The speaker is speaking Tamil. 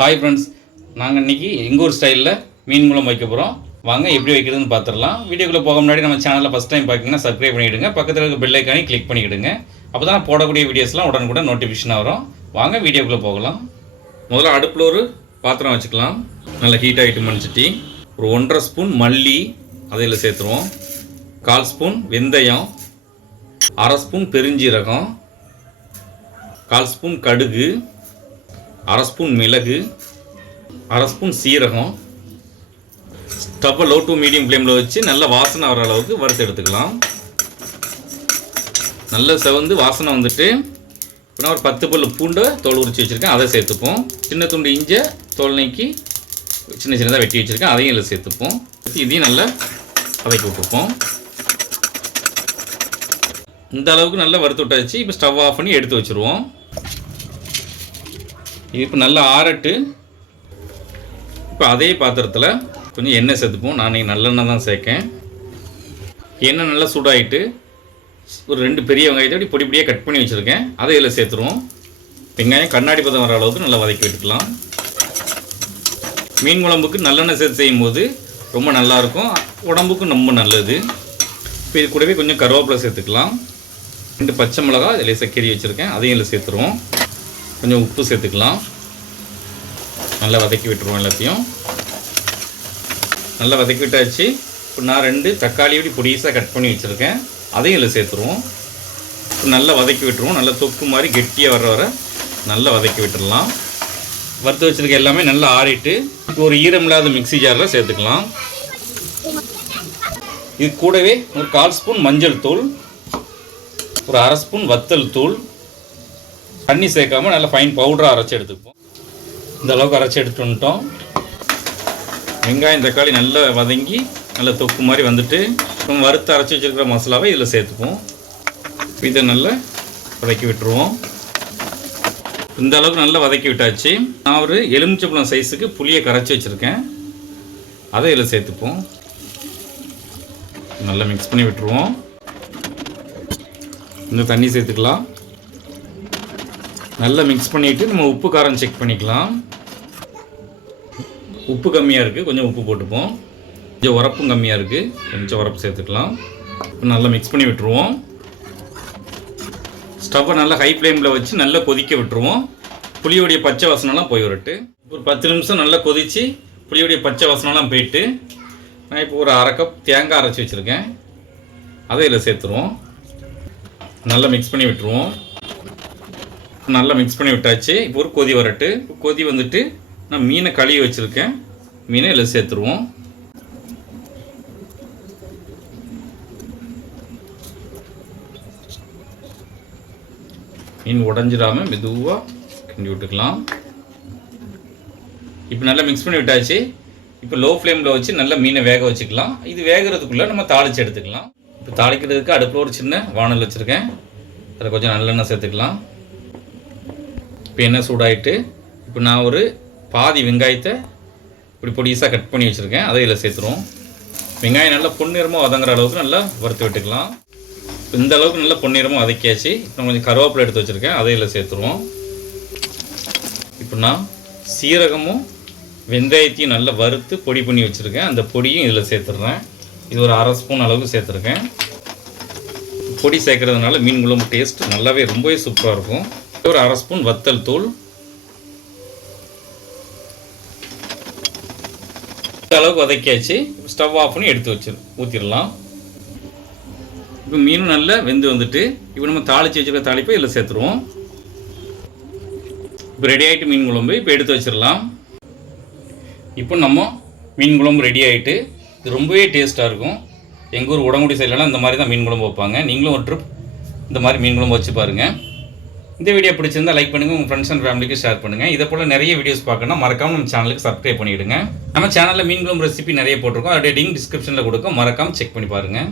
ஹாய் ஃப்ரெண்ட்ஸ் நாங்கள் இன்றைக்கி எங்கள் ஊர் ஸ்டைலில் மீன் மூலம் வைக்க போகிறோம் வாங்க எப்படி வைக்கிறதுன்னு பார்த்துடலாம் வீடியோக்குள்ளே போக முன்னாடி நம்ம சேனலில் ஃபஸ்ட் டைம் பார்க்கிங்கன்னா சப்ஸ்கிரைப் பண்ணிவிடுங்க பக்கத்தில் இருக்க பெல்லைக்கானே கிளிக் பண்ணிக்கிடுங்க. அப்போ தான் போடக்கூடிய வீடியோஸ்லாம் உடனுக்குடன் நோட்டிஃபிகேஷன் வரும். வாங்க வீடியோக்குள்ளே போகலாம். முதல்ல அடுப்பில் ஒரு பாத்திரம் வச்சுக்கலாம். நல்லா ஹீட் ஆகிட்டு மணிச்சிட்டி ஒரு ஒன்றரை ஸ்பூன் மல்லி அதில் சேர்த்துருவோம். கால் ஸ்பூன் வெந்தயம். அரை ஸ்பூன் பெருஞ்சீரகம். கால் ஸ்பூன் கடுகு. அரை ஸ்பூன் மிளகு அரை ஸ்பூன் சீரகம் ஸ்டவ்வை லோ டு மீடியம் ஃப்ளேமில் வச்சு நல்ல வாசனை வர அளவுக்கு வறுத்து எடுத்துக்கலாம். நல்ல செவந்து வாசனை வந்துட்டு இப்போ ஒரு பத்து பல்லு பூண்டை தோல் உரிச்சு வச்சுருக்கேன் அதை சேர்த்துப்போம். சின்ன துண்டு இஞ்சை தோல் நீக்கி சின்ன சின்னதாக வெட்டி வச்சுருக்கேன் அதையும் இதில் சேர்த்துப்போம். இதையும் நல்லா வதக்கி விட்டுப்போம். இந்த அளவுக்கு நல்லா வறுத்து விட்டாச்சு இப்போ ஸ்டவ் ஆஃப் பண்ணி எடுத்து வச்சுருவோம். இப்போ நல்லா ஆறட்டு. இப்போ அதே பாத்திரத்தில் கொஞ்சம் எண்ணெய் சேர்த்துப்போம். நான் இன்னைக்கு நல்லெண்ணெய் தான் சேர்க்கேன். எண்ணெய் நல்லா சூடாயிட்டு ஒரு ரெண்டு பெரிய வெங்காயத்தை அப்படி பொடி பொடியாக கட் பண்ணி வச்சுருக்கேன். அதை இதில் சேர்த்துருவோம். வெங்காயம் கண்ணாடி பதம் வர அளவுக்கு நல்லா வதக்கி விட்டுக்கலாம். மீன் குழம்புக்கு நல்லெண்ணெய் சேர்த்து செய்யும்போது ரொம்ப நல்லாயிருக்கும் உடம்புக்கும் ரொம்ப நல்லது. இப்போ இது கூடவே கொஞ்சம் கருவேப்பிலை சேர்த்துக்கலாம். ரெண்டு பச்சை மிளகா இதில் சக்கரி வச்சுருக்கேன். அதையும் இதில் சேர்த்துருவோம். கொஞ்சம் உப்பு சேர்த்துக்கலாம். நல்லா வதக்கி விட்டுருவோம் எல்லாத்தையும். நல்லா வதக்கி விட்டாச்சு. இப்போ நான் ரெண்டு தக்காளியோடி பொடிசாக கட் பண்ணி வச்சுருக்கேன். அதையும் இதில் சேர்த்துருவோம். இப்போ நல்லா வதக்கி விட்டுருவோம். நல்லா தொக்கு மாதிரி கெட்டியாக வர வர நல்லா வதக்கி விட்டுடலாம் வறுத்து வச்சுருக்க எல்லாமே நல்லா ஆறிட்டு இப்போ ஒரு ஈரமில்லாத மிக்ஸி ஜாரில் சேர்த்துக்கலாம். இது கூடவே ஒரு கால் ஸ்பூன் மஞ்சள் தூள் ஒரு அரை ஸ்பூன் வத்தல் தூள். தண்ணி சேர்க்காம நல்லா ஃபைன் பவுடராக அரைச்சி எடுத்துப்போம். இந்த அளவுக்கு அரைச்சி எடுத்துட்டு வந்துட்டோம். வெங்காயம் தக்காளி நல்லா வதங்கி நல்லா தொக்கு மாதிரி வந்துட்டு நம்ம வறுத்து அரைச்சி வச்சிருக்கிற மசாலாவை இதில் சேர்த்துப்போம். இதை நல்லா வதக்கி விட்டுருவோம். இந்த அளவுக்கு நல்லா வதக்கி விட்டாச்சு. நான் ஒரு எலுமிச்சப்பழம் சைஸுக்கு புளியை கரைச்சி வச்சுருக்கேன். அதை இதில் சேர்த்துப்போம். நல்லா மிக்ஸ் பண்ணி விட்டுருவோம். கொஞ்சம் தண்ணி சேர்த்துக்கலாம். நல்லா மிக்ஸ் பண்ணிவிட்டு நம்ம உப்பு காரம் செக் பண்ணிக்கலாம். உப்பு கம்மியாக இருக்குது கொஞ்சம் உப்பு போட்டுப்போம். கொஞ்சம் உரப்பும் கம்மியாக இருக்குது கொஞ்சம் உரப்பு சேர்த்துக்கலாம். இப்போ நல்லா மிக்ஸ் பண்ணி விட்டுருவோம். ஸ்டவ்வை நல்லா ஹை ஃப்ளேமில் வச்சு நல்லா கொதிக்க விட்டுருவோம். புளியோடைய பச்சை வசனம்லாம் போய் வரட்டு. ஒரு பத்து நிமிஷம் நல்லா கொதித்து புளியோடைய பச்சை வசனம்லாம் போயிட்டு நான் இப்போ ஒரு அரை கப் தேங்காய் அரைச்சி வச்சுருக்கேன். அதை இதில் சேர்த்துருவோம். நல்லா மிக்ஸ் பண்ணி விட்டுருவோம். நல்லா மிக்ஸ் பண்ணி விட்டாச்சு. இப்போ ஒரு கொதி வரட்டு. கொதி வந்துட்டு நான் மீனை கழுவி வச்சுருக்கேன். மீனை இதில் சேர்த்துருவோம். மீன் உடஞ்சிடாமல் மெதுவாக கிண்டி விட்டுக்கலாம். இப்போ நல்லா மிக்ஸ் பண்ணி விட்டாச்சு. இப்போ லோ ஃப்ளேமில் வச்சு நல்லா மீனை வேக வச்சுக்கலாம். இது வேகிறதுக்குள்ளே நம்ம தாளித்து எடுத்துக்கலாம். இப்போ தாளிக்கிறதுக்கு அடுப்பில் ஒரு சின்ன வானல் வச்சுருக்கேன். அதில் கொஞ்சம் நல்லெண்ணெய் சேர்த்துக்கலாம். இப்போ எண்ணெய் சூடாயிட்டு இப்போ நான் ஒரு பாதி வெங்காயத்தை இப்படி பொடிசாக கட் பண்ணி வச்சுருக்கேன். அதை இதில் சேர்த்துருவோம். வெங்காயம் நல்லா பொன்னிறமாக வதங்குற அளவுக்கு நல்லா வறுத்து விட்டுக்கலாம். இந்த அளவுக்கு நல்லா பொன்னிறமாக வதக்கியாச்சு. இப்போ கொஞ்சம் கருவேப்பிலை எடுத்து வச்சுருக்கேன். அதை இதில் சேர்த்துருவோம். இப்போ நான் சீரகமும் வெந்தயத்தையும் நல்லா வறுத்து பொடி பண்ணி வச்சுருக்கேன். அந்த பொடியும் இதில் சேர்த்துடுறேன். இது ஒரு அரை ஸ்பூன் அளவுக்கு சேர்த்துருக்கேன். பொடி சேர்க்கறதுனால மீன் குழம்பு டேஸ்ட் நல்லாவே ரொம்பவே சூப்பராக இருக்கும். ஒரு அரை ஸ்பூன் வத்தல் தூள். அளவுக்கு வதக்கியாச்சு ஸ்டவ் ஆஃப் பண்ணி எடுத்து வச்சு ஊற்றிடலாம் இப்போ மீனும் நல்லா வெந்து வந்துட்டு இப்போ நம்ம தாளித்து வச்சுருக்க தாளிப்பை இதில் சேர்த்துருவோம். இப்போ ரெடி ஆகிட்டு மீன் குழம்பு இப்போ எடுத்து வச்சிடலாம் இப்போ நம்ம மீன் குழம்பு ரெடி ஆகிட்டு இது ரொம்பவே டேஸ்ட்டாக இருக்கும். எங்கள் ஊர் உடம்புடி சைட்லலாம் இந்த மாதிரி தான் மீன் குழம்பு வைப்பாங்க. நீங்களும் ஒரு ட்ரிப் இந்த மாதிரி மீன் குழம்பு வச்சு பாருங்கள் இந்த வீடியோ பிடிச்சிருந்தா லைக் பண்ணுங்கள் உங்கள் ஃப்ரெண்ட்ஸ் அண்ட் ஃபேமிலிக்கு ஷேர் பண்ணுங்கள் இதை போல் நிறைய வீடியோஸ் பார்க்கணும் மறக்காம நம்ம சேனலுக்கு சப்ஸ்கிரைப் பண்ணிவிடுங்க நம்ம சேனலில் மீன் குழம்பு ரெசிபி நிறைய போட்டிருக்கோம். அதோடைய லிங்க் டிஸ்கிரிப்ஷனில் கொடுக்கும். மறக்காம செக் பண்ணி பாருங்கள்